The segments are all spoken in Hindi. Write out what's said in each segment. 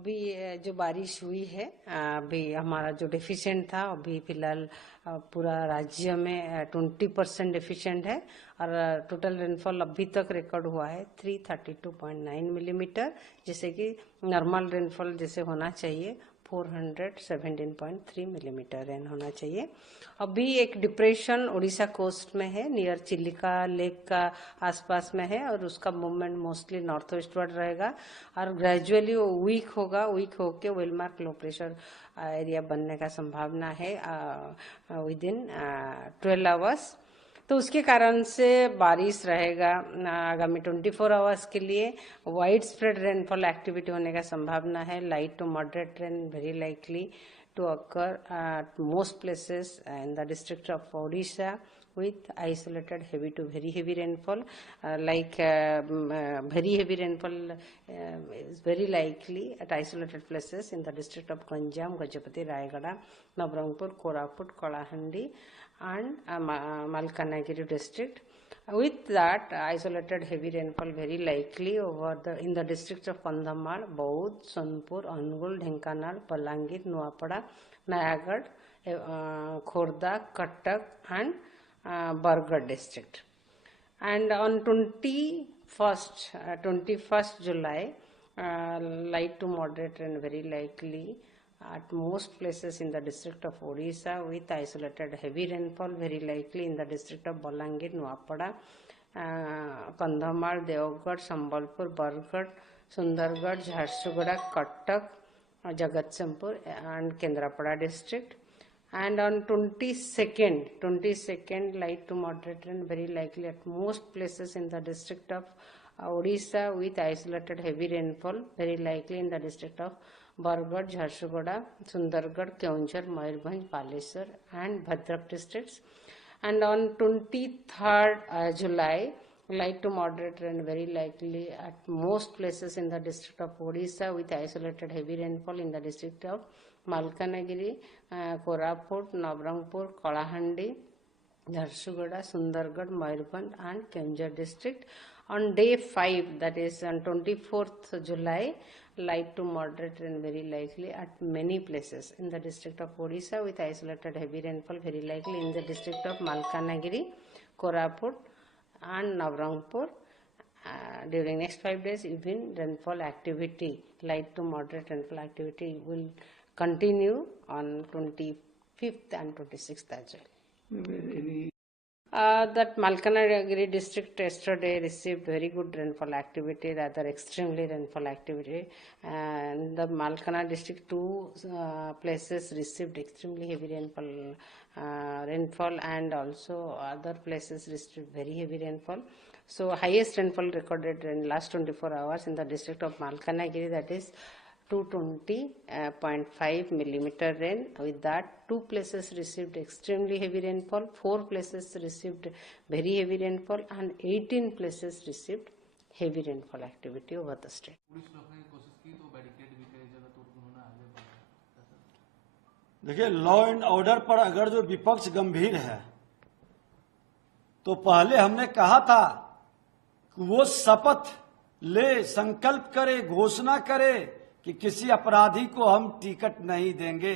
अभी जो बारिश हुई है अभी हमारा जो डेफिशिएंट था अभी फिलहाल पूरा राज्य में 20% डेफिशिएंट है और टोटल रेनफॉल अभी तक रिकॉर्ड हुआ है 332.9 मिलीमीटर, जैसे कि नॉर्मल रेनफॉल जैसे होना चाहिए 417.3 मिलीमीटर रेन होना चाहिए। अभी एक डिप्रेशन उड़ीसा कोस्ट में है, नियर चिलिका लेक का आसपास में है और उसका मूवमेंट मोस्टली नॉर्थ वेस्टवर्ड रहेगा और ग्रेजुअली वो वीक होके वेलमार्क लो प्रेशर एरिया बनने का संभावना है विद इन 12 आवर्स। तो उसके कारण से बारिश रहेगा आगामी 24 आवर्स के लिए। वाइड स्प्रेड रेनफॉल एक्टिविटी होने का संभावना है। Light to moderate rain very likely to occur at most places in the district of Odisha with isolated heavy to very heavy rainfall. Very heavy rainfall is very likely at isolated places in the district of Ganjam, Gajapati, Rayagada, Nabarangpur, Koraput, Kalahandi and Malkanagiri district. With that, isolated heavy rainfall very likely in the districts of Kandhamal, Baud, Sonpur, Angul, Dhenkanal, Balangir, Nuapada, Nayagad, Khorda, Cuttack and Bargarh district. And on 21st July, light to moderate and very likely at most places in the district of Odisha with isolated heavy rainfall very likely in the district of Balangir, Nuapada, Kandhamal, Devgarh, Sambalpur, Bargarh, Sundargarh, Jharsuguda, Cuttack, Jagatsinghpur and Kendrapada district. And on 22nd, light to moderate rain very likely at most places in the district of Odisha with isolated heavy rainfall very likely in the district of Bargarh, Jharsuguda, Sundargarh, Keonjhar, Mayurbhanj, Palesar and Bhadrak districts. And on 23rd July, light to moderate rain very likely at most places in the district of Odisha with isolated heavy rainfall in the district of Malkanagiri, Koraput, Nabarangpur, Kalahandi, Jharsuguda, Sundargarh, Mayurbhanj and Keonjhar district. On day 5, that is on 24th July, light to moderate rain very likely at many places in the district of Odisha with isolated heavy rainfall very likely in the district of Malkanagiri, Koraput and Nabarangpur. During next 5 days, even rainfall activity, light to moderate rainfall activity will continue on 25th and 26th as well. That Malkanagiri district yesterday received very good rainfall activity, rather extremely rainfall activity. And the Malkanagiri district, two places received extremely heavy rainfall and also other places received very heavy rainfall. So highest rainfall recorded in last 24 hours in the district of Malkanagiri, that is 220.5 millimeter rain. With that, 2 places received extremely heavy rainfall, 4 places received very heavy rainfall and 18 places received heavy rainfall activity over the state. देखिए, लॉ एंड ऑर्डर पर अगर जो विपक्ष गंभीर है तो पहले हमने कहा था कि वो शपथ ले, संकल्प करे, घोषणा करे कि किसी अपराधी को हम टिकट नहीं देंगे,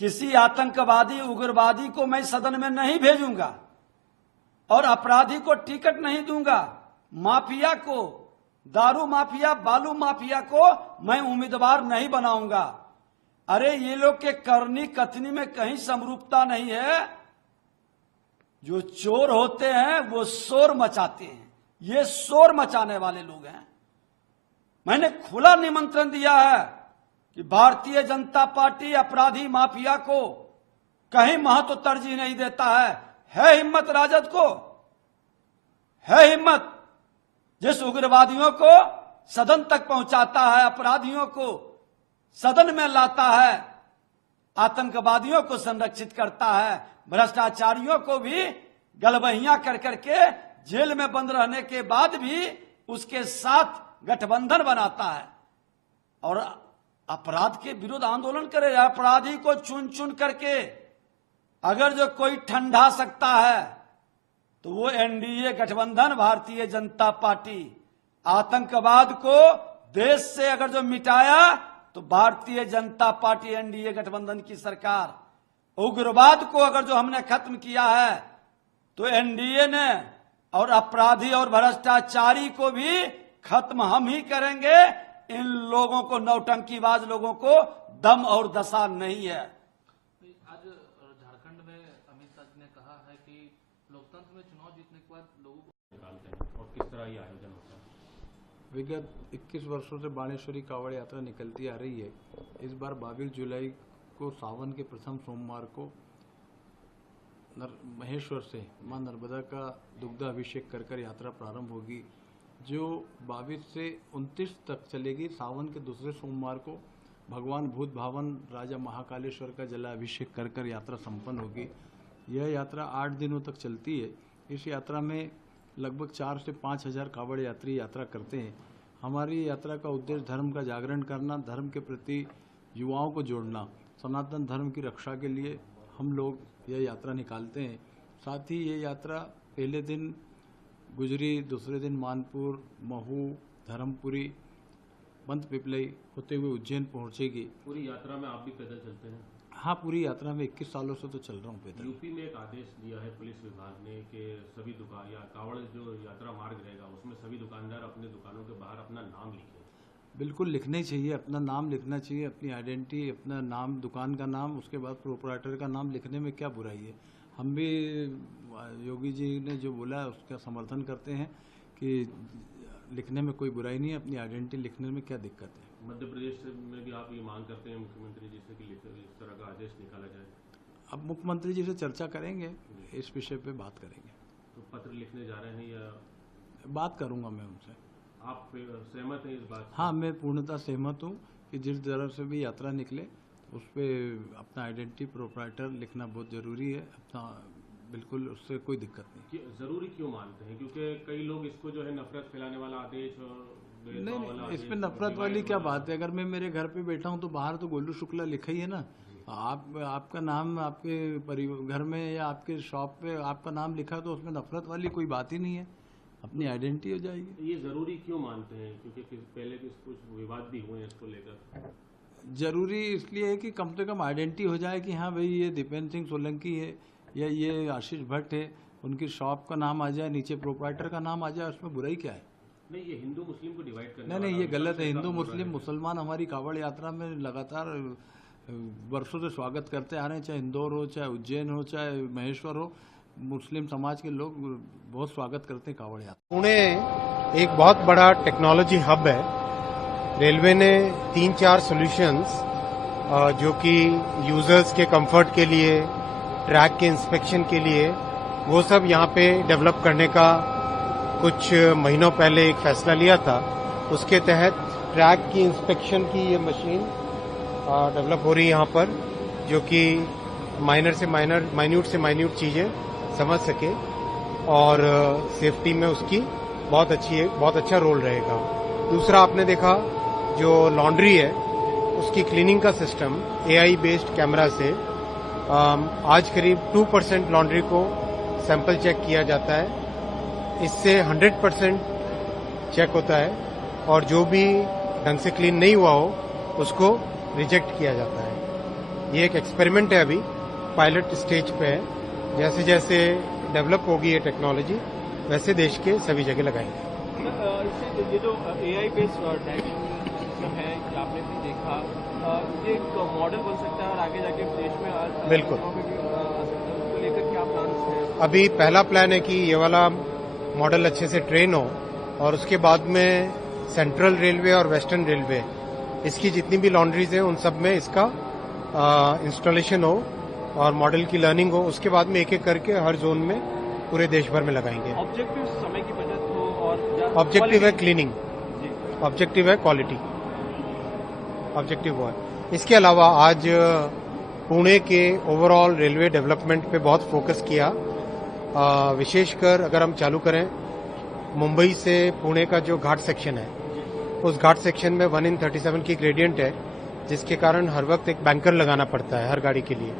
किसी आतंकवादी उग्रवादी को मैं सदन में नहीं भेजूंगा और अपराधी को टिकट नहीं दूंगा, माफिया को, दारू माफिया, बालू माफिया को मैं उम्मीदवार नहीं बनाऊंगा। अरे ये लोग के करनी कथनी में कहीं समरूपता नहीं है। जो चोर होते हैं वो शोर मचाते हैं, ये शोर मचाने वाले लोग हैं। मैंने खुला निमंत्रण दिया है कि भारतीय जनता पार्टी अपराधी माफिया को कहीं महत्व तरजीह नहीं देता है हिम्मत राजद को, है हिम्मत जिस उग्रवादियों को सदन तक पहुंचाता है, अपराधियों को सदन में लाता है, आतंकवादियों को संरक्षित करता है, भ्रष्टाचारियों को भी गलबहियां कर करके जेल में बंद रहने के बाद भी उसके साथ गठबंधन बनाता है और अपराध के विरुद्ध आंदोलन करे। अपराधी को चुन चुन करके अगर जो कोई ठंडा सकता है तो वो एनडीए गठबंधन, भारतीय जनता पार्टी। आतंकवाद को देश से अगर जो मिटाया तो भारतीय जनता पार्टी एनडीए गठबंधन की सरकार। उग्रवाद को अगर जो हमने खत्म किया है तो एनडीए ने, और अपराधी और भ्रष्टाचारी को भी खत्म हम ही करेंगे। इन लोगों को, नौटंकीबाज लोगों को दम और दशा नहीं है। आज झारखंड में अमित शाह जी ने कहा है कि लोकतंत्र में चुनाव जीतने के बाद लोगों को निकालते हैं, और किस तरह ये आयोजन होता है। विगत 21 वर्षों से बाणेश्वरी कांवड़ यात्रा निकलती आ रही है। इस बार 22 जुलाई को सावन के प्रथम सोमवार को महेश्वर से मां नर्मदा का दुग्धाभिषेक कर यात्रा प्रारंभ होगी, जो 22 से 29 तक चलेगी। सावन के दूसरे सोमवार को भगवान भूत भावन राजा महाकालेश्वर का जलाभिषेक कर यात्रा संपन्न होगी। यह यात्रा 8 दिनों तक चलती है। इस यात्रा में लगभग 4 से 5 हजार कांवड़ यात्री यात्रा करते हैं। हमारी यात्रा का उद्देश्य धर्म का जागरण करना, धर्म के प्रति युवाओं को जोड़ना, सनातन धर्म की रक्षा के लिए हम लोग यह यात्रा निकालते हैं। साथ ही ये यात्रा पहले दिन गुजरी, दूसरे दिन मानपुर, महू, धर्मपुरी, बंद पिपलई होते हुए उज्जैन पहुंचेगी। पूरी यात्रा में आप भी पैदल चलते हैं? हाँ, पूरी यात्रा में 21 सालों से तो चल रहा हूँ पैदल। यूपी में एक आदेश दिया है पुलिस विभाग ने कि सभी दुकान या कांवड़ जो यात्रा मार्ग रहेगा उसमें सभी दुकानदार अपने दुकानों के बाहर अपना नाम लिखें। बिल्कुल लिखना ही चाहिए, अपना नाम लिखना चाहिए, अपनी आइडेंटिटी, अपना नाम, दुकान का नाम, उसके बाद प्रोपराइटर का नाम लिखने में क्या बुराई है। हम भी योगी जी ने जो बोला है उसका समर्थन करते हैं कि लिखने में कोई बुराई नहीं है, अपनी आइडेंटिटी लिखने में क्या दिक्कत है। मध्य प्रदेश में भी आप ये मांग करते हैं मुख्यमंत्री जी से कि इस तरह का आदेश निकाला जाए? अब मुख्यमंत्री जी से चर्चा करेंगे, इस विषय पे बात करेंगे। तो पत्र लिखने जा रहे हैं या? बात करूंगा मैं उनसे। आप सहमत हैं इस बात से? हाँ, मैं पूर्णतः सहमत हूँ कि जिस तरह से भी यात्रा निकले उस पर अपना आइडेंटिटी, प्रोपराइटर लिखना बहुत जरूरी है। अपना बिल्कुल, उससे कोई दिक्कत नहीं। जरूरी क्यों मानते हैं? क्योंकि कई लोग इसको जो है नफरत फैलाने वाला आदेश और नहीं, इसमें नफरत वाली क्या बात है। अगर मैं मेरे घर पे बैठा हूँ तो बाहर तो गोलू शुक्ला लिखा ही है ना। आपका नाम आपके घर में या आपके शॉप पे आपका नाम लिखा तो उसमें नफरत वाली कोई बात ही नहीं है, अपनी आइडेंटिटी हो जाएगी। ये जरूरी क्यों मानते हैं? क्योंकि पहले कुछ विवाद भी हुए हैं इसको लेकर। जरूरी इसलिए है कि कम से कम आइडेंटिटी हो जाए कि हाँ भाई ये दीपेंद्र सिंह सोलंकी है या ये आशीष भट्ट है, उनकी शॉप का नाम आ जाए, नीचे प्रोपराइटर का नाम आ जाए, उसमें बुराई क्या है। नहीं, ये हिंदू मुस्लिम को डिवाइड करना नहीं, ये गलत है। हिंदू मुस्लिम मुसलमान हमारी कांवड़ यात्रा में लगातार वर्षों से स्वागत करते आ रहे हैं, चाहे इंदौर हो, चाहे उज्जैन हो, चाहे महेश्वर हो। मुस्लिम समाज के लोग बहुत स्वागत करते हैं कांवड़ यात्रा। पुणे एक बहुत बड़ा टेक्नोलॉजी हब है। रेलवे ने 3-4 सॉल्यूशंस जो कि यूजर्स के कंफर्ट के लिए, ट्रैक के इंस्पेक्शन के लिए, वो सब यहाँ पे डेवलप करने का कुछ महीनों पहले एक फैसला लिया था। उसके तहत ट्रैक की इंस्पेक्शन की ये मशीन डेवलप हो रही है यहाँ पर, जो कि माइन्यूट से माइन्यूट चीजें समझ सके और सेफ्टी में उसकी बहुत अच्छा रोल रहेगा। दूसरा, आपने देखा जो लॉन्ड्री है उसकी क्लीनिंग का सिस्टम AI बेस्ड कैमरा से आज करीब 2% लॉन्ड्री को सैंपल चेक किया जाता है। इससे 100% चेक होता है और जो भी ढंग से क्लीन नहीं हुआ हो उसको रिजेक्ट किया जाता है। ये एक एक्सपेरिमेंट है, अभी पायलट स्टेज पे है। जैसे जैसे डेवलप होगी ये टेक्नोलॉजी वैसे देश के सभी जगह लगाएंगे। इससे ये जो AI बेस्ड टैगिंग सिस्टम है, आपने भी देखा, ये एक मॉडल बन सकता है और आगे जाके देश में बिल्कुल उसको लेकर क्या प्लान्स हैं? अभी पहला प्लान है कि ये वाला मॉडल अच्छे से ट्रेन हो और उसके बाद में सेंट्रल रेलवे और वेस्टर्न रेलवे, इसकी जितनी भी लॉन्ड्रीज हैं उन सब में इसका इंस्टॉलेशन हो और मॉडल की लर्निंग हो। उसके बाद में एक एक करके हर जोन में पूरे देश भर में लगाएंगे। ऑब्जेक्टिव समय की बचत हो और ऑब्जेक्टिव है क्लीनिंग, ऑब्जेक्टिव है क्वालिटी, ऑब्जेक्टिव वो है। इसके अलावा आज पुणे के ओवरऑल रेलवे डेवलपमेंट पे बहुत फोकस किया। विशेषकर अगर हम चालू करें मुंबई से पुणे का जो घाट सेक्शन है, उस घाट सेक्शन में 1/37 की ग्रेडियंट है, जिसके कारण हर वक्त एक बैंकर लगाना पड़ता है हर गाड़ी के लिए।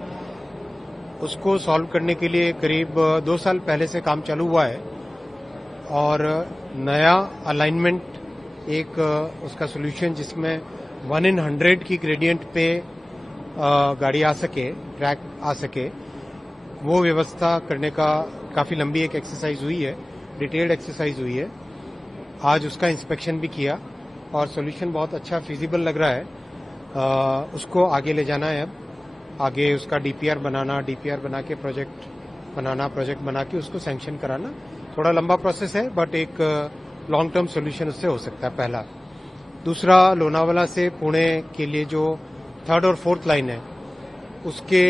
उसको सॉल्व करने के लिए करीब 2 साल पहले से काम चालू हुआ है और नया अलाइनमेंट एक उसका सोल्यूशन जिसमें 1 in 100 की ग्रेडियंट पे गाड़ी आ सके, ट्रैक आ सके, वो व्यवस्था करने का काफी लंबी एक एक्सरसाइज हुई है, डिटेल्ड एक्सरसाइज हुई है। आज उसका इंस्पेक्शन भी किया और सोल्यूशन बहुत अच्छा फिजिबल लग रहा है। उसको आगे ले जाना है। अब आगे उसका डीपीआर बनाना, डीपीआर बना के प्रोजेक्ट बना के उसको सैंक्शन कराना थोड़ा लंबा प्रोसेस है, बट एक लॉन्ग टर्म सोल्यूशन उससे हो सकता है, पहला। दूसरा, लोनावाला से पुणे के लिए जो 3rd और 4th लाइन है, उसके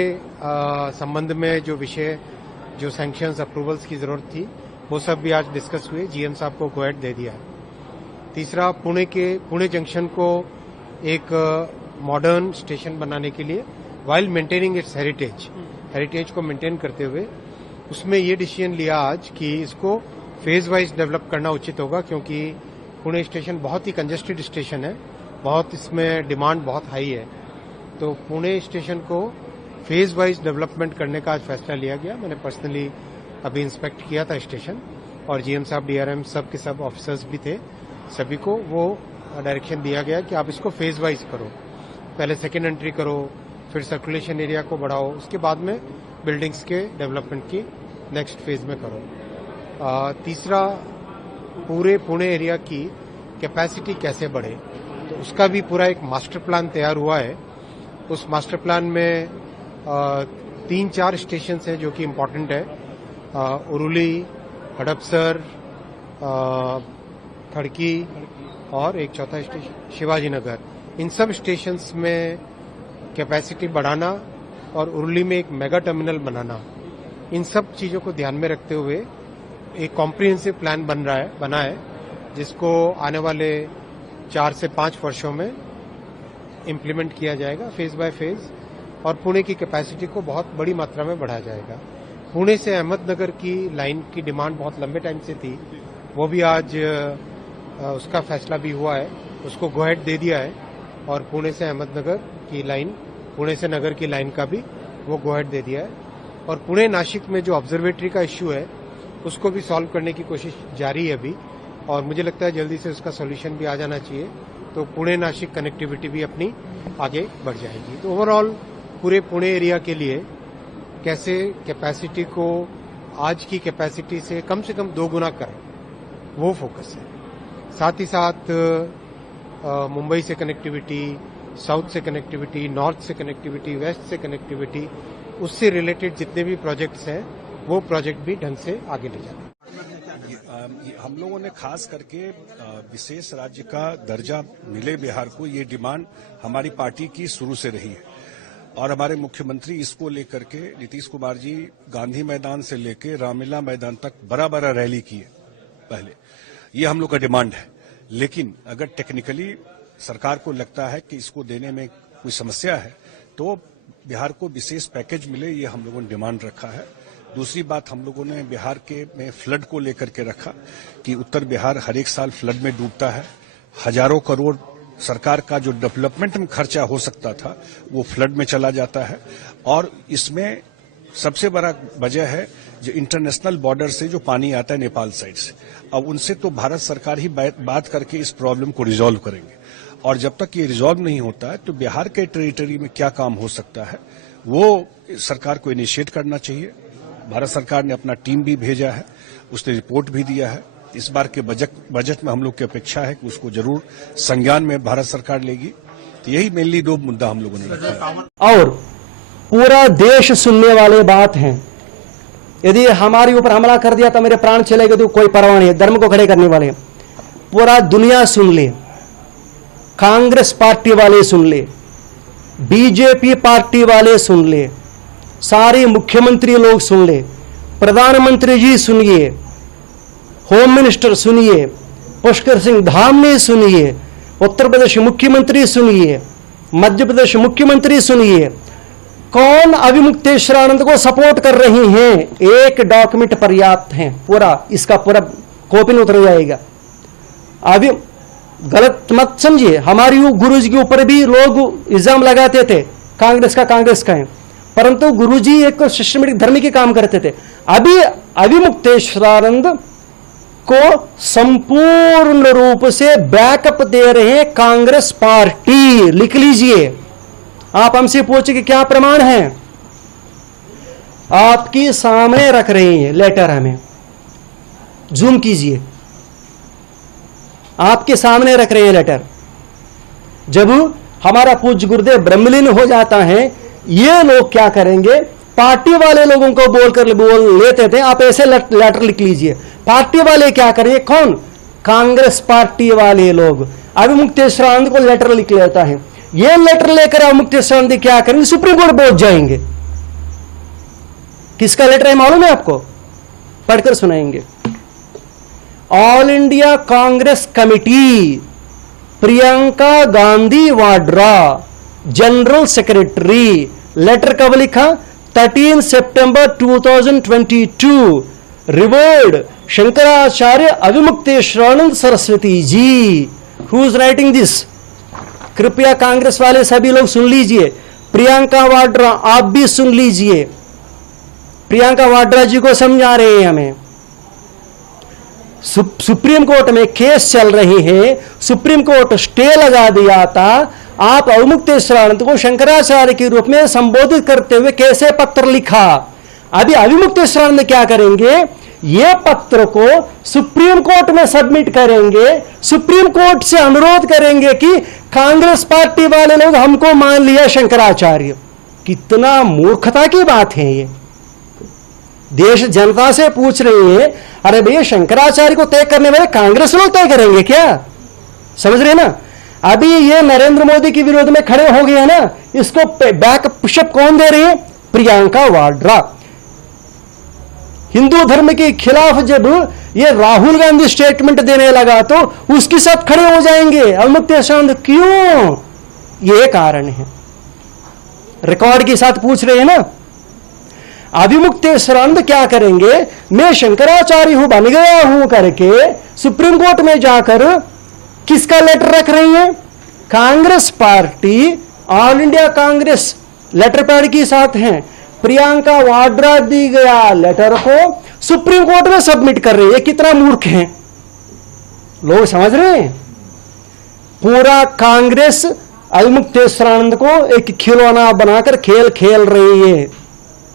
संबंध में जो विषय, जो सैंक्शंस अप्रूवल्स की जरूरत थी, वो सब भी आज डिस्कस हुए। जीएम साहब को गो अहेड दे दिया है। तीसरा, पुणे जंक्शन को एक मॉडर्न स्टेशन बनाने के लिए, वाइल मेंटेनिंग इट्स हेरिटेज को मेंटेन करते हुए, उसमें ये डिसीजन लिया आज कि इसको फेज वाइज डेवलप करना उचित होगा, क्योंकि पुणे स्टेशन बहुत ही कंजेस्टेड स्टेशन है, बहुत इसमें डिमांड बहुत हाई है। तो पुणे स्टेशन को फेज वाइज डेवलपमेंट करने का आज फैसला लिया गया। मैंने पर्सनली अभी इंस्पेक्ट किया था स्टेशन, और जीएम साहब, डीआरएम सब के सब ऑफिसर्स भी थे, सभी को वो डायरेक्शन दिया गया कि आप इसको फेज वाइज करो। पहले सेकेंड एंट्री करो, फिर सर्कुलेशन एरिया को बढ़ाओ, उसके बाद में बिल्डिंग्स के डेवलपमेंट की नेक्स्ट फेज में करो। तीसरा, पूरे पुणे एरिया की कैपेसिटी कैसे बढ़े, तो उसका भी पूरा एक मास्टर प्लान तैयार हुआ है। उस मास्टर प्लान में 3-4 स्टेशन हैं जो कि इम्पोर्टेंट है, उरुली, हड़पसर, खड़की और एक चौथा स्टेशन शिवाजी नगर। इन सब स्टेशंस में कैपेसिटी बढ़ाना और उरुली में एक मेगा टर्मिनल बनाना, इन सब चीजों को ध्यान में रखते हुए एक कॉम्प्रिहेंसिव प्लान बना है, जिसको आने वाले 4 से 5 वर्षों में इम्प्लीमेंट किया जाएगा फेज बाय फेज, और पुणे की कैपेसिटी को बहुत बड़ी मात्रा में बढ़ाया जाएगा। पुणे से अहमदनगर की लाइन की डिमांड बहुत लंबे टाइम से थी, वो भी आज उसका फैसला भी हुआ है, उसको गो अहेड दे दिया है, और पुणे से अहमदनगर की लाइन, पुणे से नगर की लाइन का भी वो गो अहेड दे दिया है। और पुणे नासिक में जो ऑब्जर्वेटरी का इश्यू है, उसको भी सॉल्व करने की कोशिश जारी है अभी, और मुझे लगता है जल्दी से उसका सॉल्यूशन भी आ जाना चाहिए, तो पुणे नासिक कनेक्टिविटी भी अपनी आगे बढ़ जाएगी। तो ओवरऑल पूरे पुणे एरिया के लिए कैसे कैपेसिटी को आज की कैपेसिटी से कम 2 गुना करें, वो फोकस है। साथ ही साथ मुंबई से कनेक्टिविटी, साउथ से कनेक्टिविटी, नॉर्थ से कनेक्टिविटी, वेस्ट से कनेक्टिविटी, उससे रिलेटेड जितने भी प्रोजेक्ट्स हैं, वो प्रोजेक्ट भी ढंग से आगे ले जाना। हम लोगों ने खास करके विशेष राज्य का दर्जा मिले बिहार को, ये डिमांड हमारी पार्टी की शुरू से रही है, और हमारे मुख्यमंत्री इसको लेकर के नीतीश कुमार जी गांधी मैदान से लेकर रामलीला मैदान तक बड़ा बड़ा रैली की है पहले। ये हम लोग का डिमांड है, लेकिन अगर टेक्निकली सरकार को लगता है कि इसको देने में कोई समस्या है, तो बिहार को विशेष पैकेज मिले, ये हम लोगों ने डिमांड रखा है। दूसरी बात, हम लोगों ने बिहार के में फ्लड को लेकर के रखा कि उत्तर बिहार हर एक साल फ्लड में डूबता है, हजारों करोड़ सरकार का जो डेवलपमेंट में खर्चा हो सकता था वो फ्लड में चला जाता है, और इसमें सबसे बड़ा वजह है जो इंटरनेशनल बॉर्डर से जो पानी आता है नेपाल साइड से। अब उनसे तो भारत सरकार ही बात करके इस प्रॉब्लम को रिजॉल्व करेंगे, और जब तक ये रिजॉल्व नहीं होता है तो बिहार के टेरिटरी में क्या काम हो सकता है वो सरकार को इनिशिएट करना चाहिए। भारत सरकार ने अपना टीम भी भेजा है, उसने रिपोर्ट भी दिया है। इस बार के बजट में हम लोग की अपेक्षा है कि उसको जरूर संज्ञान में भारत सरकार लेगी। तो यही मेनली 2 मुद्दा हम लोगों ने रखा है, और पूरा देश सुनने वाले बात हैं। यदि हमारे ऊपर हमला कर दिया तो मेरे प्राण चलेंगे, तो कोई परवाह नहीं है, धर्म को खड़े करने वाले हैं। पूरा दुनिया सुन ले, कांग्रेस पार्टी वाले सुन ले, बीजेपी पार्टी वाले सुन ले, सारे मुख्यमंत्री लोग सुन ले, प्रधानमंत्री जी सुनिए, होम मिनिस्टर सुनिए, पुष्कर सिंह धामी सुनिए, उत्तर प्रदेश मुख्यमंत्री सुनिए, मध्य प्रदेश मुख्यमंत्री सुनिए, कौन अभिमुक्तेश्वरानंद को सपोर्ट कर रही हैं। एक डॉक्यूमेंट पर्याप्त है, पूरा इसका पूरा कॉपी में उतर जाएगा। अभी गलत मत समझिए, हमारी गुरुजी के ऊपर भी लोग इल्जाम लगाते थे कांग्रेस का है, परंतु गुरुजी एक सिस्टमेटिक धर्म के काम करते थे। अभी अभिमुक्तेश्वरानंद को संपूर्ण रूप से बैकअप दे रहे हैं कांग्रेस पार्टी। लिख लीजिए। आप हमसे पूछे कि क्या प्रमाण है, आपके सामने रख रहे हैं लेटर, हमें जूम कीजिए, आपके सामने रख रहे हैं लेटर। जब हमारा पूज्य गुरुदेव ब्रह्मलीन हो जाता है, ये लोग क्या करेंगे, पार्टी वाले लोगों को बोल लेते थे, आप ऐसे लेटर लिख लीजिए। पार्टी वाले क्या करेंगे, कौन, कांग्रेस पार्टी वाले लोग अभिमुक्तेश्वरानंद को लेटर लिख लेता है। ये लेटर लेकर अभिमुक्तेश्वरानंद क्या करेंगे, सुप्रीम कोर्ट पहुंच जाएंगे। किसका लेटर है मालूम है आपको, पढ़कर सुनाएंगे। All India Congress committee, Priyanka Gandhi Vadra, general secretary. Letter कब लिखा, 13 सितंबर 2022, revered Shankaracharya Abhimukteshwaranand Saraswati ji. Who is writing this, कृपया कांग्रेस वाले सभी लोग सुन लीजिए। प्रियंका वाड्रा आप भी सुन लीजिए। प्रियंका वाड्रा जी को समझा रहे हैं हमें। सुप्रीम कोर्ट में केस चल रही है, सुप्रीम कोर्ट स्टे लगा दिया था। आप अभिमुक्तेश्वरानंद को शंकराचार्य के रूप में संबोधित करते हुए कैसे पत्र लिखा। अभी अभिमुक्तेश्वरानंद क्या करेंगे, ये पत्र को सुप्रीम कोर्ट में सबमिट करेंगे, सुप्रीम कोर्ट से अनुरोध करेंगे कि कांग्रेस पार्टी वाले लोग हमको मान लिया शंकराचार्य। कितना मूर्खता की बात है ये। देश जनता से पूछ रही है, अरे भैया शंकराचार्य को तय करने वाले कांग्रेस लोग तय करेंगे क्या, समझ रहे ना। अभी ये नरेंद्र मोदी के विरोध में खड़े हो गए हैं ना, इसको बैक पुशअप कौन दे रही है, प्रियंका वाड्रा। हिंदू धर्म के खिलाफ जब ये राहुल गांधी स्टेटमेंट देने लगा तो उसके साथ खड़े हो जाएंगे अभिमुक्तेश्वरानंद। क्यों, ये कारण है। रिकॉर्ड के साथ पूछ रहे हैं ना। अभिमुक्तेश्वरानंद क्या करेंगे, मैं शंकराचार्य हूं, बन गया हूं करके सुप्रीम कोर्ट में जाकर किसका लेटर रख रही है, Congress party, all India Congress letter pad के साथ हैं। प्रियंका वाड्रा दी गया लेटर को सुप्रीम कोर्ट में सबमिट कर रही है। कितना मूर्ख हैं लोग, समझ रहे हैं। पूरा कांग्रेस अभिमुक्तेश्वरानंद को एक खिलौना बनाकर खेल खेल रही है।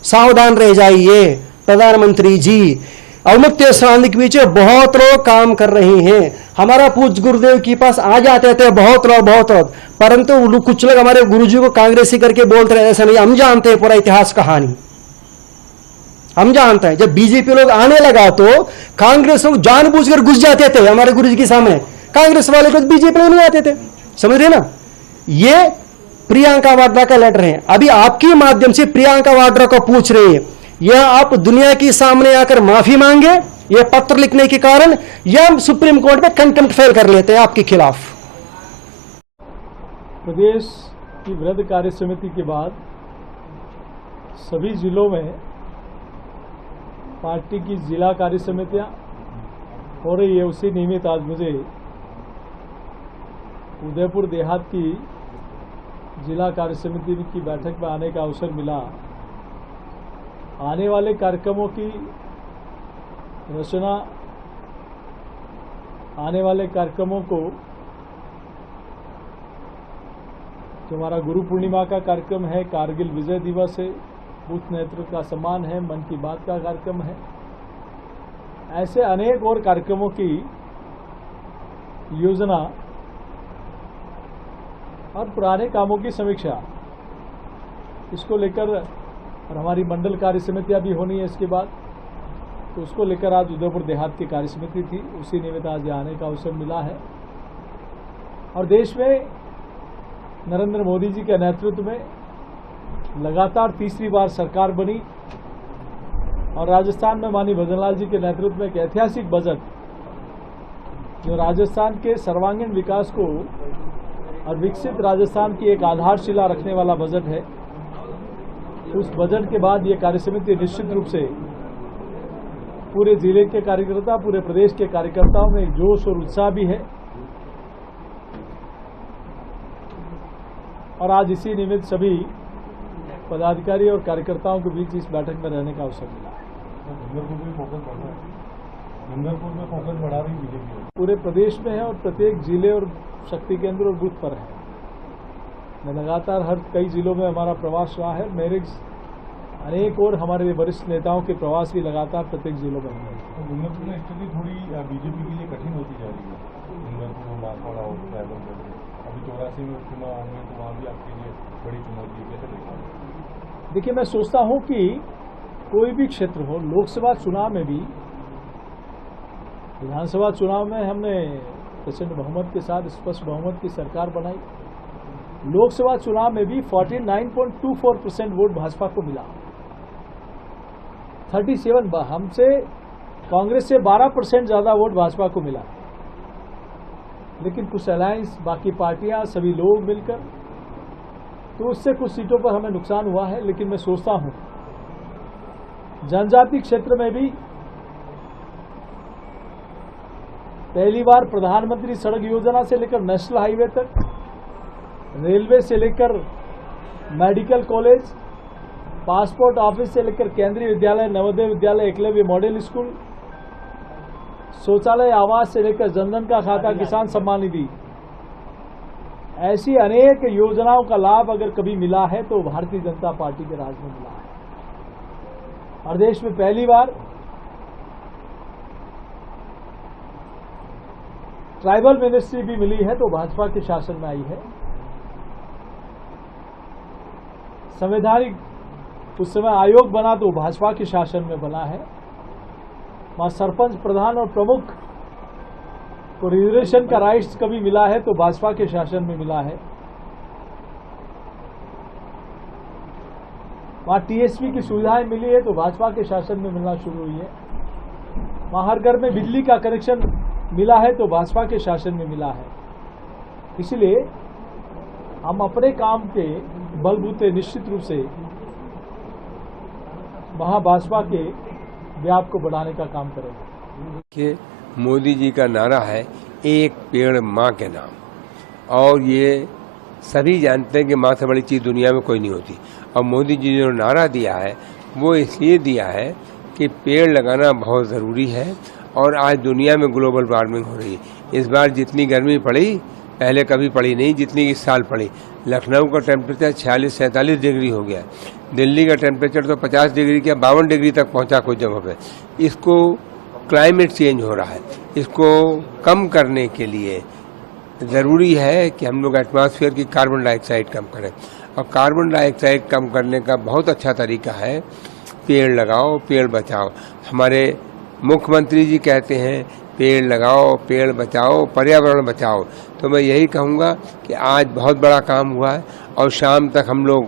सावधान रह जाइए प्रधानमंत्री जी। अभिमुक्तेश्वरानंद के पीछे बहुत लोग काम कर रहे हैं। हमारा पूज्य गुरुदेव के पास आ जाते थे बहुत लोग, परंतु कुछ लोग हमारे गुरुजी को कांग्रेसी करके बोलते रहे, ऐसा नहीं। हम जानते हैं पूरा इतिहास कहानी, हम जानते हैं। जब बीजेपी लोग आने लगा तो कांग्रेस लोग जानबूझकर घुस जाते थे हमारे गुरुजी के सामने। कांग्रेस वाले को बीजेपी लोग नहीं आते थे, समझ रहे ना। ये प्रियंका वाड्रा का लेटर है। अभी आपके माध्यम से प्रियंका वाड्रा को पूछ रहे हैं, या आप दुनिया के सामने आकर माफी मांगे ये पत्र लिखने के कारण, या हम सुप्रीम कोर्ट में कंटेम्प्ट फाइल कर लेते हैं आपके खिलाफ। प्रदेश की वृहद कार्य समिति के बाद सभी जिलों में पार्टी की जिला कार्य समितियां हो रही है। उसी निमित्त आज मुझे उदयपुर देहात की जिला कार्य समिति की बैठक में आने का अवसर मिला। आने वाले कार्यक्रमों की रचना, आने वाले कार्यक्रमों को, जो हमारा गुरु पूर्णिमा का कार्यक्रम है, कारगिल विजय दिवस है, बूथ नेतृत्व का सम्मान है, मन की बात का कार्यक्रम है, ऐसे अनेक और कार्यक्रमों की योजना और पुराने कामों की समीक्षा, इसको लेकर और हमारी मंडल कार्य समितियां भी होनी है इसके बाद, तो उसको लेकर आज उदयपुर देहात की कार्य समिति थी। उसी निमित्त आज आने का अवसर मिला है। और देश में नरेंद्र मोदी जी के नेतृत्व में लगातार तीसरी बार सरकार बनी और राजस्थान में माननीय भजनलाल जी के नेतृत्व में एक ऐतिहासिक बजट, जो राजस्थान के सर्वांगीण विकास को और विकसित राजस्थान की एक आधारशिला रखने वाला बजट है। उस बजट के बाद ये कार्य समिति निश्चित रूप से पूरे जिले के कार्यकर्ता, पूरे प्रदेश के कार्यकर्ताओं में एक जोश और उत्साह भी है। और आज इसी निमित्त सभी पदाधिकारी और कार्यकर्ताओं के बीच इस बैठक में रहने का अवसर मिला। डूंगरपुर में फोकस बढ़ा रही बीजेपी पूरे प्रदेश में है और प्रत्येक जिले और शक्ति केंद्र और बूथ पर है। मैं लगातार हर कई जिलों में हमारा प्रवास रहा है। मेरे अनेक और हमारे वरिष्ठ नेताओं के प्रवास भी लगातार प्रत्येक जिलों में हैं। डूंगरपुर में स्थिति थोड़ी बीजेपी के लिए कठिन होती जा रही है। डूंगरपुर हो, बांसवाड़ा हो, रायबरेली हो, अभी 84 में चुनाव होंगे तो वहाँ भी आपके लिए बड़ी चुनौती है, कैसे देखा? देखिए, मैं सोचता हूँ कि कोई भी क्षेत्र हो, लोकसभा चुनाव में भी, विधानसभा चुनाव में हमने प्रचंड बहुमत के साथ स्पष्ट बहुमत की सरकार बनाई। लोकसभा चुनाव में भी 49.24% वोट भाजपा को मिला। 37 हमसे कांग्रेस से 12% ज्यादा वोट भाजपा को मिला। लेकिन कुछ अलायंस, बाकी पार्टियां, सभी लोग मिलकर, तो उससे कुछ सीटों पर हमें नुकसान हुआ है। लेकिन मैं सोचता हूं जनजाति क्षेत्र में भी पहली बार प्रधानमंत्री सड़क योजना से लेकर नेशनल हाईवे तक, रेलवे से लेकर मेडिकल कॉलेज, पासपोर्ट ऑफिस से लेकर केंद्रीय विद्यालय, नवोदय विद्यालय, एकलव्य मॉडल स्कूल, शौचालय, आवास से लेकर जनधन का खाता, किसान सम्मान निधि, ऐसी अनेक योजनाओं का लाभ अगर कभी मिला है तो भारतीय जनता पार्टी के राज में मिला है। और देश में पहली बार ट्राइबल मिनिस्ट्री भी मिली है तो भाजपा के शासन में आई है। संवैधानिक उस समय आयोग बना तो भाजपा के शासन में बना है। वहां सरपंच, प्रधान और प्रमुख को रिजर्वेशन का राइट्स कभी मिला है तो भाजपा के शासन में मिला है। वहां टीएसपी की सुविधाएं मिली है तो भाजपा के शासन में मिलना शुरू हुई है। वहां हर घर में बिजली का कनेक्शन मिला है तो भाजपा के शासन में मिला है। इसलिए हम अपने काम के बलबूते निश्चित रूप से वहां भाजपा के व्याप को बढ़ाने का काम करेंगे। कि मोदी जी का नारा है एक पेड़ माँ के नाम, और ये सभी जानते हैं कि माँ से बड़ी चीज दुनिया में कोई नहीं होती। और मोदी जी ने जो नारा दिया है वो इसलिए दिया है कि पेड़ लगाना बहुत ज़रूरी है। और आज दुनिया में ग्लोबल वार्मिंग हो रही है। इस बार जितनी गर्मी पड़ी पहले कभी पड़ी नहीं जितनी इस साल पड़ी। लखनऊ का टेम्परेचर 46-47 डिग्री हो गया। दिल्ली का टेम्परेचर तो 50 डिग्री क्या 52 डिग्री तक पहुंचा कुछ जगह पे। इसको क्लाइमेट चेंज हो रहा है, इसको कम करने के लिए ज़रूरी है कि हम लोग एटमॉस्फेयर की कार्बन डाइऑक्साइड कम करें। और कार्बन डाइऑक्साइड कम करने का बहुत अच्छा तरीका है पेड़ लगाओ, पेड़ बचाओ। हमारे मुख्यमंत्री जी कहते हैं पेड़ लगाओ, पेड़ बचाओ, पर्यावरण बचाओ। तो मैं यही कहूँगा कि आज बहुत बड़ा काम हुआ है और शाम तक हम लोग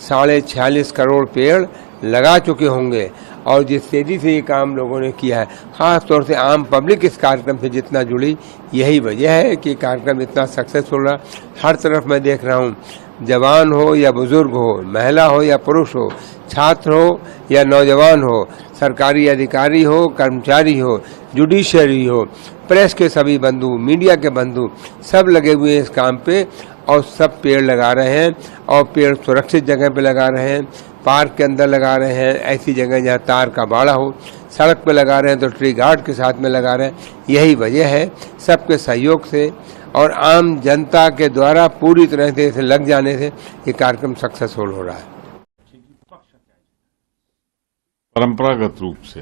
46.5 करोड़ पेड़ लगा चुके होंगे। और जिस तेजी से ये काम लोगों ने किया है, ख़ास तौर से आम पब्लिक इस कार्यक्रम से जितना जुड़ी, यही वजह है कि कार्यक्रम इतना सक्सेसफुल रहा। हर तरफ मैं देख रहा हूँ, जवान हो या बुजुर्ग हो, महिला हो या पुरुष हो, छात्र हो या नौजवान हो, सरकारी अधिकारी हो, कर्मचारी हो, जुडिशरी हो, प्रेस के सभी बंधु, मीडिया के बंधु, सब लगे हुए हैं इस काम पे और सब पेड़ लगा रहे हैं। और पेड़ सुरक्षित जगह पे लगा रहे हैं, पार्क के अंदर लगा रहे हैं, ऐसी जगह जहाँ तार का बाड़ा हो, सड़क पे लगा रहे हैं तो ट्री गार्ड के साथ में लगा रहे हैं। यही वजह है, सबके सहयोग से और आम जनता के द्वारा पूरी तरह से इसे लग जाने से ये कार्यक्रम सक्सेसफुल हो रहा है। परंपरागत रूप से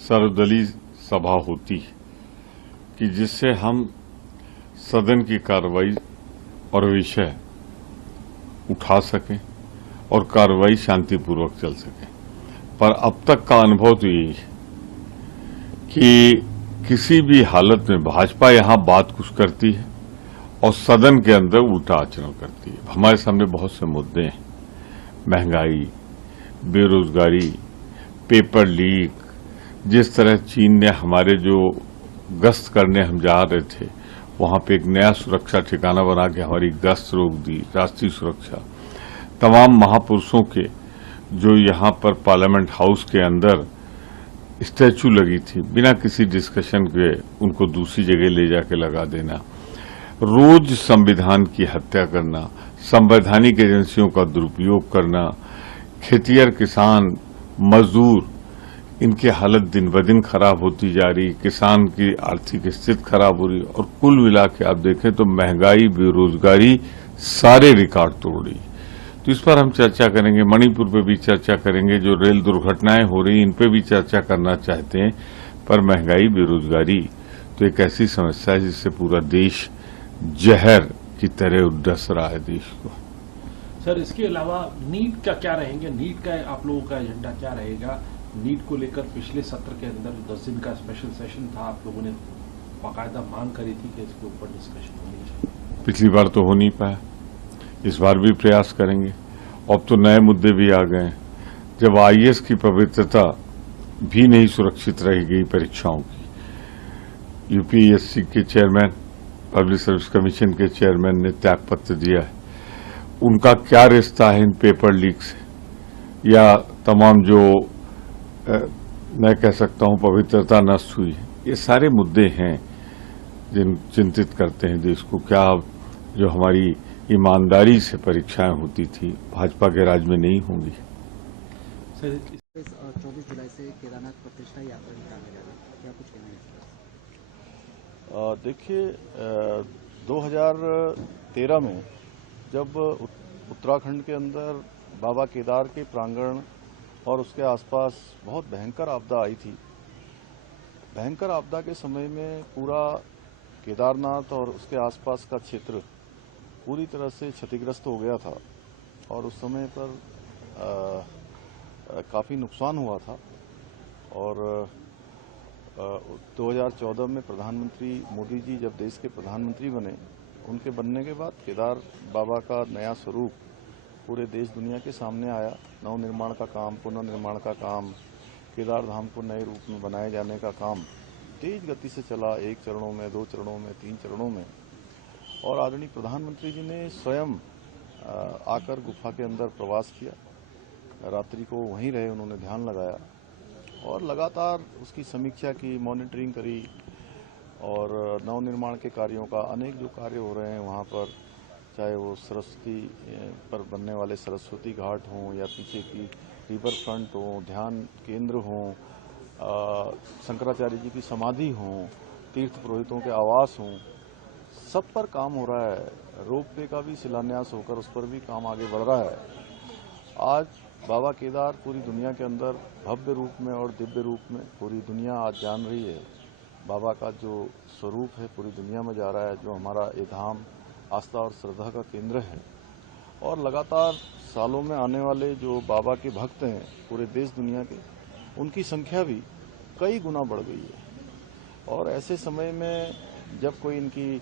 सर्वदलीय सभा होती है कि जिससे हम सदन की कार्रवाई और विषय उठा सकें और कार्रवाई शांतिपूर्वक चल सके। पर अब तक का अनुभव तो यही है कि किसी भी हालत में भाजपा यहां बात कुछ करती है और सदन के अंदर उल्टा आचरण करती है। हमारे सामने बहुत से मुद्दे हैं, महंगाई, बेरोजगारी, पेपर लीक, जिस तरह चीन ने हमारे जो गश्त करने हम जा रहे थे वहां पे एक नया सुरक्षा ठिकाना बना के हमारी गश्त रोक दी, राष्ट्रीय सुरक्षा, तमाम महापुरुषों के जो यहाँ पर पार्लियामेंट हाउस के अंदर स्टैचू लगी थी, बिना किसी डिस्कशन के उनको दूसरी जगह ले जाके लगा देना, रोज संविधान की हत्या करना, संवैधानिक एजेंसियों का दुरुपयोग करना, खेतिहर किसान, मजदूर, इनकी हालत दिन ब दिन खराब होती जा रही, किसान की आर्थिक स्थिति खराब हो रही और कुल मिला के आप देखें तो महंगाई, बेरोजगारी सारे रिकॉर्ड तोड़ रही। तो इस पर हम चर्चा करेंगे, मणिपुर पे भी चर्चा करेंगे, जो रेल दुर्घटनाएं हो रही इन पे भी चर्चा करना चाहते हैं। पर महंगाई, बेरोजगारी तो एक ऐसी समस्या है जिससे पूरा देश जहर की तरह उद्दस रहा है देश को। सर, इसके अलावा नीट का क्या रहेंगे? नीट का आप लोगों का एजेंडा क्या रहेगा? नीट को लेकर पिछले सत्र के अंदर 10 दिन का स्पेशल सेशन था, आप लोगों ने बाकायदा मांग करी थी कि इसके ऊपर डिस्कशन होनी चाहिए। पिछली बार तो हो नहीं पाया, इस बार भी प्रयास करेंगे। अब तो नए मुद्दे भी आ गए हैं, जब आईएएस की पवित्रता भी नहीं सुरक्षित रह गई परीक्षाओं की। यूपीएससी के चेयरमैन, पब्लिक सर्विस कमीशन के चेयरमैन ने त्यागपत्र दिया है। उनका क्या रिश्ता है इन पेपर लीक से, या तमाम जो मैं कह सकता हूं पवित्रता नष्ट हुई है, ये सारे मुद्दे हैं जिन चिंतित करते हैं देश को। क्या जो हमारी ईमानदारी से परीक्षाएं होती थी भाजपा के राज में नहीं होंगी? 24 जुलाई से केदारनाथ प्रतिष्ठा यात्रा निकाला जा रहा है, क्या कुछ कहना है? देखिए, 2013 में जब उत्तराखंड के अंदर बाबा केदार के प्रांगण और उसके आसपास बहुत भयंकर आपदा आई थी, भयंकर आपदा के समय में पूरा केदारनाथ और उसके आसपास का क्षेत्र पूरी तरह से क्षतिग्रस्त हो गया था और उस समय पर काफ़ी नुकसान हुआ था। और 2014 में प्रधानमंत्री मोदी जी जब देश के प्रधानमंत्री बने, उनके बनने के बाद केदार बाबा का नया स्वरूप पूरे देश दुनिया के सामने आया। नवनिर्माण का काम, पुनर्निर्माण का काम, केदार धाम को नए रूप में बनाए जाने का काम तेज गति से चला, 1 चरणों में, 2 चरणों में, 3 चरणों में। और आदरणीय प्रधानमंत्री जी ने स्वयं आकर गुफा के अंदर प्रवास किया, रात्रि को वहीं रहे, उन्होंने ध्यान लगाया और लगातार उसकी समीक्षा की, मॉनिटरिंग करी। और नवनिर्माण के कार्यों का अनेक जो कार्य हो रहे हैं वहाँ पर, चाहे वो सरस्वती पर बनने वाले सरस्वती घाट हों या पीछे की रिवर फ्रंट हो, ध्यान केंद्र हों, शंकराचार्य जी की समाधि हों, तीर्थ पुरोहितों के आवास हों, सब पर काम हो रहा है। रोपवे का भी शिलान्यास होकर उस पर भी काम आगे बढ़ रहा है। आज बाबा केदार पूरी दुनिया के अंदर भव्य रूप में और दिव्य रूप में पूरी दुनिया आज जान रही है। बाबा का जो स्वरूप है पूरी दुनिया में जा रहा है, जो हमारा ये धाम आस्था और श्रद्धा का केंद्र है। और लगातार सालों में आने वाले जो बाबा के भक्त हैं पूरे देश दुनिया के, उनकी संख्या भी कई गुना बढ़ गई है। और ऐसे समय में जब कोई इनकी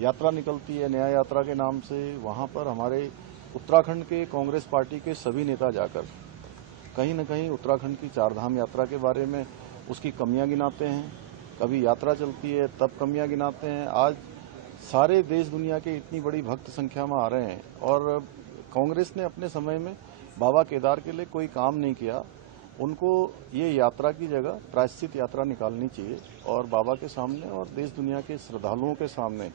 यात्रा निकलती है न्याय यात्रा के नाम से, वहाँ पर हमारे उत्तराखंड के कांग्रेस पार्टी के सभी नेता जाकर कहीं न कहीं उत्तराखंड की 4 धाम यात्रा के बारे में उसकी कमियां गिनाते हैं। कभी यात्रा चलती है तब कमियां गिनाते हैं। आज सारे देश दुनिया के इतनी बड़ी भक्त संख्या में आ रहे हैं और कांग्रेस ने अपने समय में बाबा केदार के लिए कोई काम नहीं किया। उनको ये यात्रा की जगह प्रायश्चित यात्रा निकालनी चाहिए और बाबा के सामने और देश दुनिया के श्रद्धालुओं के सामने,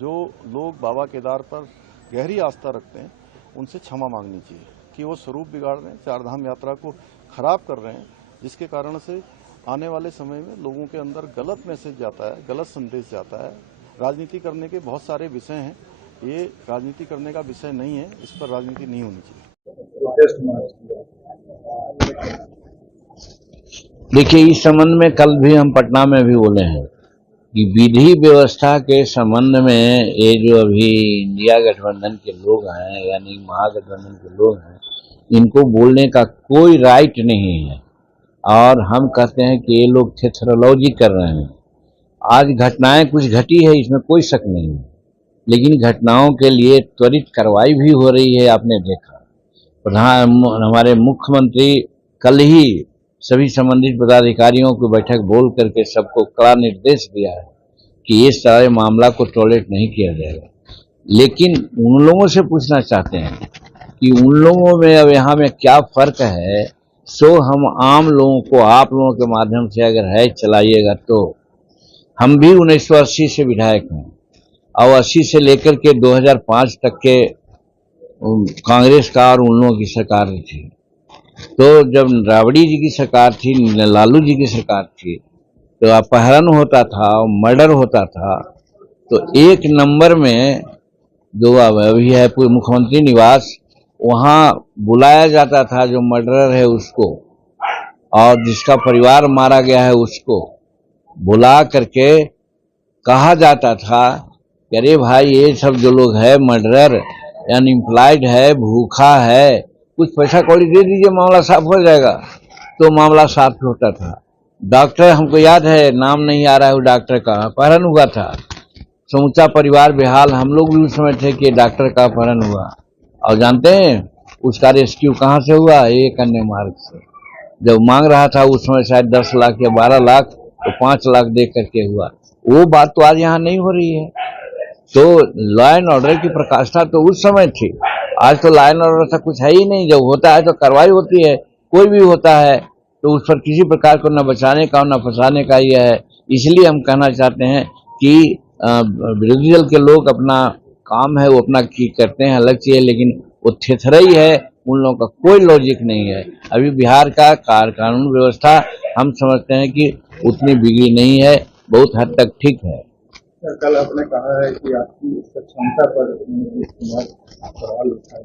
जो लोग बाबा केदार पर गहरी आस्था रखते हैं, उनसे क्षमा मांगनी चाहिए कि वो स्वरूप बिगाड़ रहे हैं, 4 धाम यात्रा को खराब कर रहे हैं, जिसके कारण से आने वाले समय में लोगों के अंदर गलत मैसेज जाता है, गलत संदेश जाता है। राजनीति करने के बहुत सारे विषय हैं, ये राजनीति करने का विषय नहीं है, इस पर राजनीति नहीं होनी चाहिए। देखिए, इस संबंध में कल भी हम पटना में भी बोले हैं कि विधि व्यवस्था के संबंध में ये जो अभी इंडिया गठबंधन के लोग हैं, यानी महागठबंधन के लोग हैं, इनको बोलने का कोई राइट नहीं है। और हम कहते हैं कि ये लोग थेथरोलॉजी कर रहे हैं। आज घटनाएं कुछ घटी है, इसमें कोई शक नहीं है, लेकिन घटनाओं के लिए त्वरित कार्रवाई भी हो रही है। आपने देखा हमारे मुख्यमंत्री कल ही सभी संबंधित पदाधिकारियों की बैठक बोल करके सबको कड़ा निर्देश दिया है कि ये सारे मामला को टॉलरेट नहीं किया जाएगा। लेकिन उन लोगों से पूछना चाहते हैं कि उन लोगों में अब यहाँ में क्या फर्क है। सो हम आम लोगों को आप लोगों के माध्यम से अगर है चलाइएगा, तो हम भी 1980 से विधायक हैं और 80 से लेकर के 2005 तक के कांग्रेस का और उन लोगों की सरकार थी। तो जब राबड़ी जी की सरकार थी, लालू जी की सरकार थी, तो अपहरण होता था, मर्डर होता था, तो एक नंबर में जो अभी है मुख्यमंत्री निवास, वहां बुलाया जाता था जो मर्डरर है उसको, और जिसका परिवार मारा गया है उसको बुला करके कहा जाता था कि अरे भाई ये सब जो लोग है मर्डरर, अनएम्प्लॉयड है, भूखा है, कुछ पैसा कौड़ी दे दीजिए, मामला साफ हो जाएगा। तो मामला साफ होता था। डॉक्टर, हमको याद है, नाम नहीं आ रहा है वो डॉक्टर का, अपहरण हुआ था, समूचा परिवार बेहाल, हम लोग भी उस समय थे कि डॉक्टर का अपहरण हुआ। और जानते हैं उसका रेस्क्यू कहाँ से हुआ? एक अन्य मार्ग से। जब मांग रहा था उस समय शायद 10 लाख या 12 लाख, तो 5 लाख दे करके हुआ। वो बात तो आज यहाँ नहीं हो रही है। तो लॉ एंड ऑर्डर की प्रकाष्ठा तो उस समय थी, आज तो लॉ एंड ऑर्डर ऐसा कुछ है ही नहीं। जब होता है तो कार्रवाई होती है, कोई भी होता है तो उस पर किसी प्रकार को न बचाने का न फंसाने का यह है। इसलिए हम कहना चाहते हैं कि विरोधी दल के लोग अपना काम है वो अपना करते हैं, अलग चीज है, लेकिन वो थेथरई है, उन लोगों का कोई लॉजिक नहीं है। अभी बिहार का कानून व्यवस्था हम समझते हैं कि उतनी बिगड़ी नहीं है, बहुत हद तक ठीक है। कल आपने कहा है कि आपकी क्षमता पर सवाल उठाए,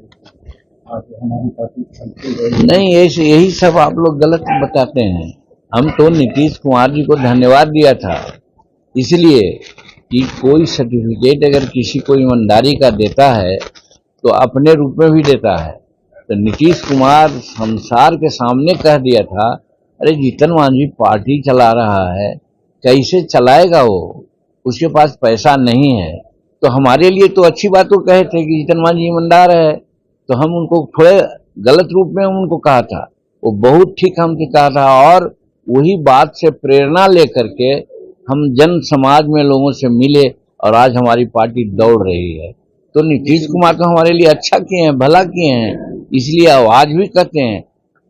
आज हमारी पार्टी नहीं, यही सब आप लोग गलत बताते हैं। हम तो नीतीश कुमार जी को धन्यवाद दिया था, इसलिए कि कोई सर्टिफिकेट अगर किसी को ईमानदारी का देता है तो अपने रूप में भी देता है। तो नीतीश कुमार संसार के सामने कह दिया था, अरे जीतन मांझी पार्टी चला रहा है, कैसे चलाएगा वो, उसके पास पैसा नहीं है। तो हमारे लिए तो अच्छी बात वो कहे थे कि जीतन मांझी ईमानदार है, तो हम उनको थोड़े गलत रूप में उनको कहा था, वो बहुत ठीक हमसे कहा था। और वही बात से प्रेरणा लेकर के हम जन समाज में लोगों से मिले और आज हमारी पार्टी दौड़ रही है। तो नीतीश कुमार तो हमारे लिए अच्छा किए हैं, भला किए हैं, इसलिए आज भी कहते हैं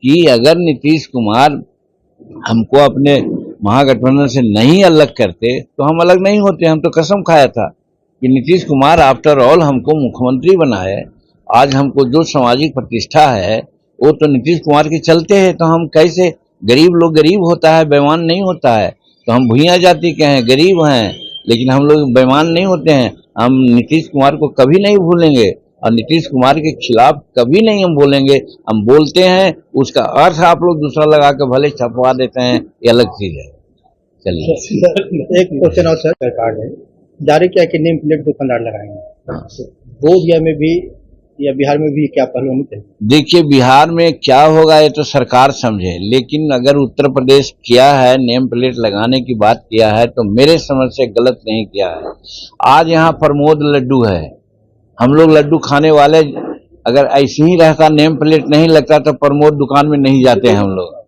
कि अगर नीतीश कुमार हमको अपने महागठबंधन से नहीं अलग करते तो हम अलग नहीं होते। हम तो कसम खाया था कि नीतीश कुमार आफ्टर ऑल हमको मुख्यमंत्री बनाए। आज हमको जो सामाजिक प्रतिष्ठा है वो तो नीतीश कुमार के चलते है। तो हम कैसे, गरीब लोग गरीब होता है, बेईमान नहीं होता है। तो हम भूया जाति के हैं, गरीब हैं, लेकिन हम लोग बेईमान नहीं होते हैं। हम नीतीश कुमार को कभी नहीं भूलेंगे और नीतीश कुमार के खिलाफ कभी नहीं हम बोलेंगे। हम बोलते हैं, उसका अर्थ आप लोग दूसरा लगा के भले छपवा देते हैं, ये अलग चीज है। चलिए एक क्वेश्चन और सर, सरकार ने जारी किया कि नेम प्लेट दुकानदार लगाएंगे, बोधगया में भी या बिहार में भी क्या पहलू होनी चाहिए? देखिए, बिहार में क्या होगा ये तो सरकार समझे, लेकिन अगर उत्तर प्रदेश किया है, नेम प्लेट लगाने की बात किया है, तो मेरे समझ से गलत नहीं किया है। आज यहाँ प्रमोद लड्डू है, हम लोग लड्डू खाने वाले, अगर ऐसे ही रहता, नेम प्लेट नहीं लगता, तो प्रमोद दुकान में नहीं जाते हम लोग।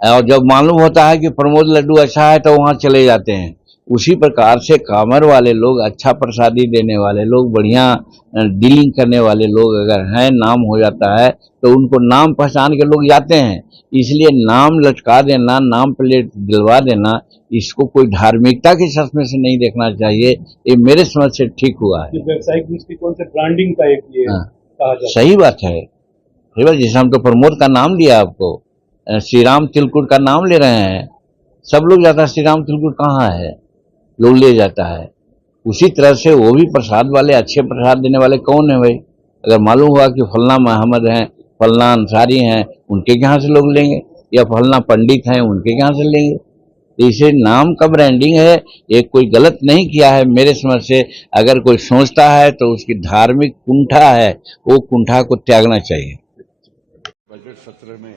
और जब मालूम होता है कि प्रमोद लड्डू अच्छा है तो वहां चले जाते हैं। उसी प्रकार से कामर वाले लोग, अच्छा प्रसादी देने वाले लोग, बढ़िया डीलिंग करने वाले लोग अगर हैं, नाम हो जाता है तो उनको नाम पहचान के लोग जाते हैं। इसलिए नाम लटका देना, नाम प्लेट दिलवा देना, इसको कोई धार्मिकता के चश्मे से नहीं देखना चाहिए। ये मेरे समझ से ठीक हुआ है। व्यावसायिक दृष्टिकोण से ब्रांडिंग का एक ये कहा जाता है। सही बात है। जैसे हम तो प्रमोद का नाम लिया, आपको श्री राम तिलकुट का नाम ले रहे हैं, सब लोग जाता है श्री राम तिलकुट कहाँ है, लोग ले जाता है। उसी तरह से वो भी प्रसाद वाले, अच्छे प्रसाद देने वाले कौन है भाई? अगर मालूम हुआ कि फलना मोहम्मद हैं, फलना अंसारी हैं, उनके यहाँ से लोग लेंगे, या फलना पंडित हैं, उनके यहाँ से लेंगे। तो इसे नाम का ब्रांडिंग है, ये कोई गलत नहीं किया है मेरे समझ से। अगर कोई सोचता है तो उसकी धार्मिक कुंठा है, वो कुंठा को त्यागना चाहिए। बजट सत्र में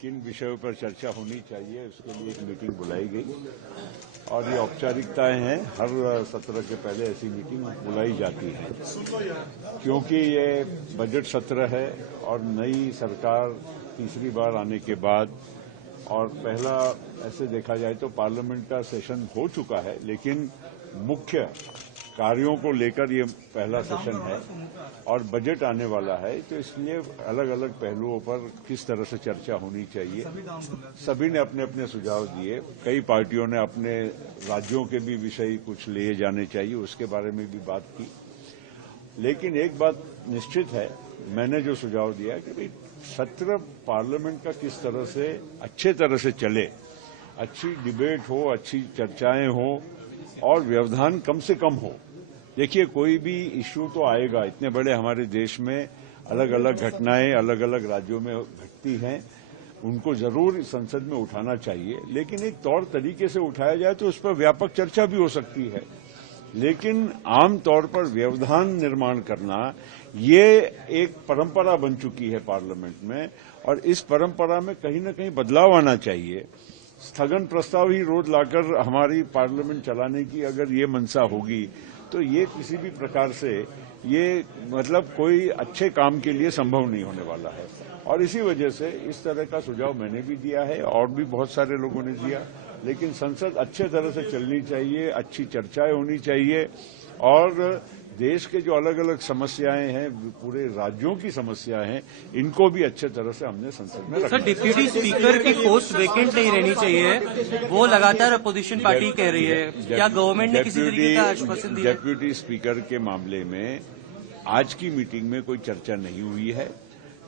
किन विषयों पर चर्चा होनी चाहिए, उसके लिए एक मीटिंग बुलाई गई और ये औपचारिकताएं हैं। हर सत्र के पहले ऐसी मीटिंग बुलाई जाती है, क्योंकि ये बजट सत्र है और नई सरकार तीसरी बार आने के बाद, और पहला ऐसे देखा जाए तो पार्लियामेंट का सेशन हो चुका है, लेकिन मुख्य कार्यों को लेकर ये पहला सेशन है और बजट आने वाला है, तो इसलिए अलग अलग पहलुओं पर किस तरह से चर्चा होनी चाहिए, सभी ने अपने अपने सुझाव दिए। कई पार्टियों ने अपने राज्यों के भी विषय कुछ लिए जाने चाहिए, उसके बारे में भी बात की। लेकिन एक बात निश्चित है, मैंने जो सुझाव दिया कि भाई सत्र पार्लियामेंट का किस तरह से अच्छे तरह से चले, अच्छी डिबेट हो, अच्छी चर्चाएं हो और व्यवधान कम से कम हो। देखिए, कोई भी इश्यू तो आएगा, इतने बड़े हमारे देश में अलग अलग घटनाएं अलग अलग राज्यों में घटती हैं, उनको जरूर संसद में उठाना चाहिए, लेकिन एक तौर तरीके से उठाया जाए तो उस पर व्यापक चर्चा भी हो सकती है। लेकिन आमतौर पर व्यवधान निर्माण करना ये एक परंपरा बन चुकी है पार्लियामेंट में, और इस परंपरा में कहीं न कहीं बदलाव आना चाहिए। स्थगन प्रस्ताव ही रोज लाकर हमारी पार्लियामेंट चलाने की अगर ये मंशा होगी तो ये किसी भी प्रकार से ये मतलब कोई अच्छे काम के लिए संभव नहीं होने वाला है। और इसी वजह से इस तरह का सुझाव मैंने भी दिया है और भी बहुत सारे लोगों ने दिया। लेकिन संसद अच्छे तरह से चलनी चाहिए, अच्छी चर्चाएं होनी चाहिए, और देश के जो अलग अलग समस्याएं हैं, पूरे राज्यों की समस्याएं हैं, इनको भी अच्छे तरह से हमने संसद में रखा। सर, डिप्यूटी स्पीकर की पोस्ट वेकेंट नहीं रहनी चाहिए, वो लगातार अपोजिशन पार्टी कह रही है। क्या गवर्नमेंट ने किसी तरीके का आश्वासन दिया? डिप्यूटी स्पीकर के मामले में आज की मीटिंग में कोई चर्चा नहीं हुई है।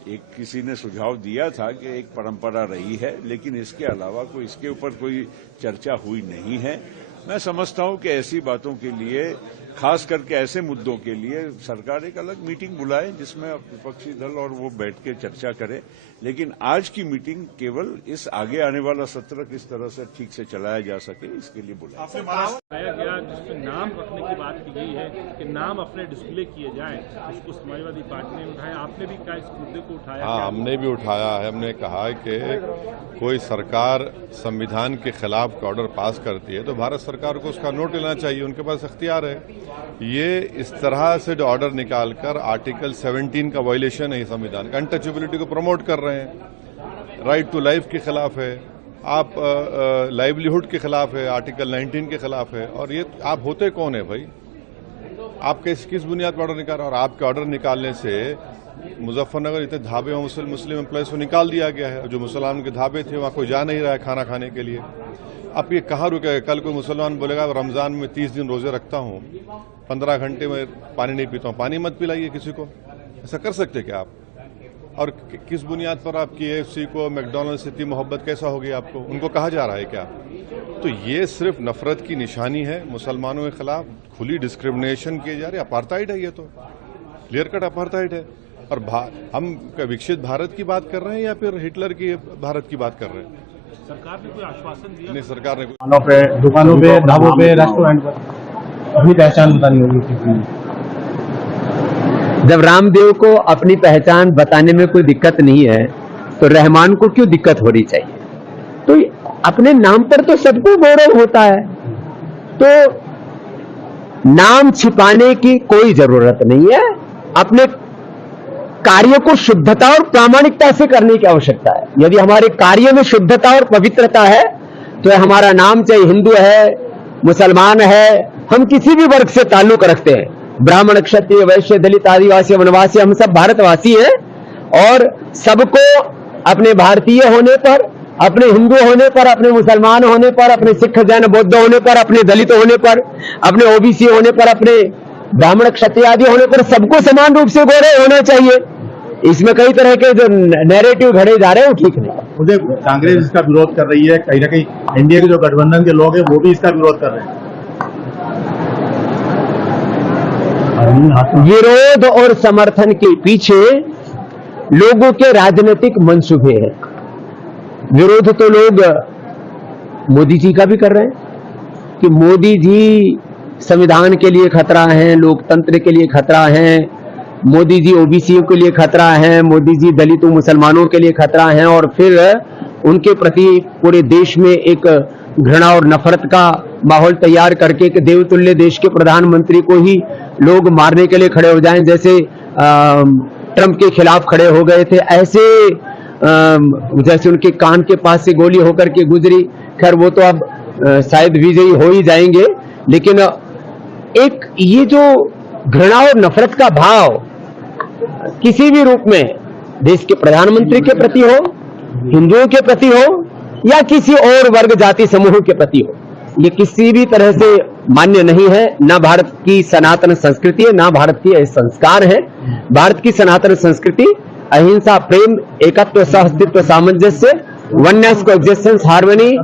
एक किसी ने सुझाव दिया था कि एक परंपरा रही है, लेकिन इसके अलावा कोई इसके ऊपर कोई चर्चा हुई नहीं है। मैं समझता हूं कि ऐसी बातों के लिए, खास करके ऐसे मुद्दों के लिए सरकार एक अलग मीटिंग बुलाए जिसमें विपक्षी दल और वो बैठ के चर्चा करे। लेकिन आज की मीटिंग केवल इस आगे आने वाला सत्र किस तरह से ठीक से चलाया जा सके इसके लिए बुलाया गया, जिसमें नाम रखने की बात की गई है कि नाम अपने डिस्प्ले किए जाएं, उसको समाजवादी पार्टी ने उठाया। आपने भी क्या इस मुद्दे को उठाया? हाँ, हमने भी उठाया है। हमने कहा है कि कोई सरकार संविधान के खिलाफ ऑर्डर पास करती है तो भारत सरकार को उसका नोट लेना चाहिए, उनके पास इख्तियार है। ये इस तरह से जो ऑर्डर निकालकर आर्टिकल 17 का वायलेशन है संविधान का, अनटचेबिलिटी को प्रमोट कर रहे हैं, राइट टू लाइफ के खिलाफ है, आप लाइवलीहुड के खिलाफ है, आर्टिकल 19 के खिलाफ है। और ये आप होते कौन है भाई? आप किस बुनियाद पर ऑर्डर निकाल रहे हैं? और आपके ऑर्डर निकालने से मुजफ्फरनगर इतने ढाबे और मुस्लिम एम्प्लॉयज को निकाल दिया गया है। जो मुसलमान के ढाबे थे वहाँ कोई जा नहीं रहा है खाना खाने के लिए। अब ये कहाँ रुकेगा? कल कोई मुसलमान बोलेगा रमजान में 30 दिन रोजे रखता हूँ, 15 घंटे में पानी नहीं पीता हूँ, पानी मत पिलाइए किसी को। ऐसा कर सकते क्या आप? और किस बुनियाद पर आपकी AFC को मैकडॉनल्ड से इतनी मोहब्बत कैसा होगी आपको? उनको कहा जा रहा है क्या? तो ये सिर्फ नफरत की निशानी है मुसलमानों के खिलाफ, खुली डिस्क्रिमिनेशन किए जा रही है। अपार्थाइड है ये, तो क्लियर कट अपार्थाइड है। और हम विकसित भारत की बात कर रहे हैं या फिर हिटलर की भारत की बात कर रहे हैं? सरकार ने कोई आश्वासन दिया? नहीं, सरकार ने दुकानों पे, ढाबों पे, रेस्टोरेंट पर अपनी पहचान बतानी होगी। जब रामदेव को अपनी पहचान बताने में कोई दिक्कत नहीं है तो रहमान को क्यों दिक्कत होनी चाहिए? तो अपने नाम पर तो सबको गौरव होता है, तो नाम छिपाने की कोई जरूरत नहीं है। अपने कार्य को शुद्धता और प्रामाणिकता से करने की आवश्यकता है। यदि हमारे कार्य में शुद्धता और पवित्रता है तो हमारा नाम चाहे हिंदू है, मुसलमान है, हम किसी भी वर्ग से ताल्लुक रखते हैं, ब्राह्मण, क्षत्रिय, वैश्य, दलित, आदिवासी, वनवासी, हम सब भारतवासी हैं। और सबको अपने भारतीय होने पर, अपने हिंदू होने पर, अपने मुसलमान होने पर, अपने सिख, जैन, बौद्ध होने पर, अपने दलित होने पर, अपने OBC होने पर, अपने ब्राह्मण, क्षत्रिय आदि होने पर सबको समान रूप से गौरव होना चाहिए। इसमें कई तरह के जो नैरेटिव घड़े जा रहे हैं वो ठीक नहीं। मुझे कांग्रेस इसका विरोध कर रही है, कहीं ना कहीं एनडीए के जो गठबंधन के लोग हैं वो भी इसका विरोध कर रहे हैं। विरोध और समर्थन के पीछे लोगों के राजनीतिक मंसूबे हैं। विरोध तो लोग मोदी जी का भी कर रहे हैं कि मोदी जी संविधान के लिए खतरा हैं, लोकतंत्र के लिए खतरा हैं, मोदी जी OBC के लिए खतरा हैं, मोदी जी दलितों मुसलमानों के लिए खतरा हैं। और फिर उनके प्रति पूरे देश में एक घृणा और नफरत का माहौल तैयार करके कि देवतुल्य देश के प्रधानमंत्री को ही लोग मारने के लिए खड़े हो जाएं, जैसे ट्रंप के खिलाफ खड़े हो गए थे, ऐसे जैसे उनके कान के पास से गोली होकर के गुजरी। खैर वो तो अब शायद विजयी हो ही जाएंगे, लेकिन एक ये जो घृणा और नफरत का भाव किसी भी रूप में देश के प्रधानमंत्री के प्रति हो, हिंदुओं के प्रति हो या किसी और वर्ग जाति समूह के प्रति हो, ये किसी भी तरह से मान्य नहीं है। ना भारत की सनातन संस्कृति है, ना भारत के संस्कार है। भारत की सनातन संस्कृति अहिंसा, प्रेम, एकत्व, सहअस्तित्व, सामंजस्य, वननेस, कोएग्जिस्टेंस, हार्मनी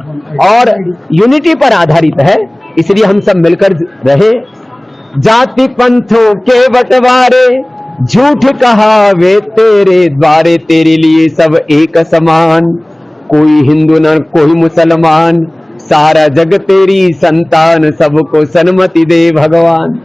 और यूनिटी पर आधारित है। इसलिए हम सब मिलकर रहे। जाति पंथों के बंटवारे झूठ कहावे तेरे द्वारे, तेरे लिए सब एक समान, कोई हिंदू न कोई मुसलमान, सारा जग तेरी संतान, सबको सन्मति दे भगवान।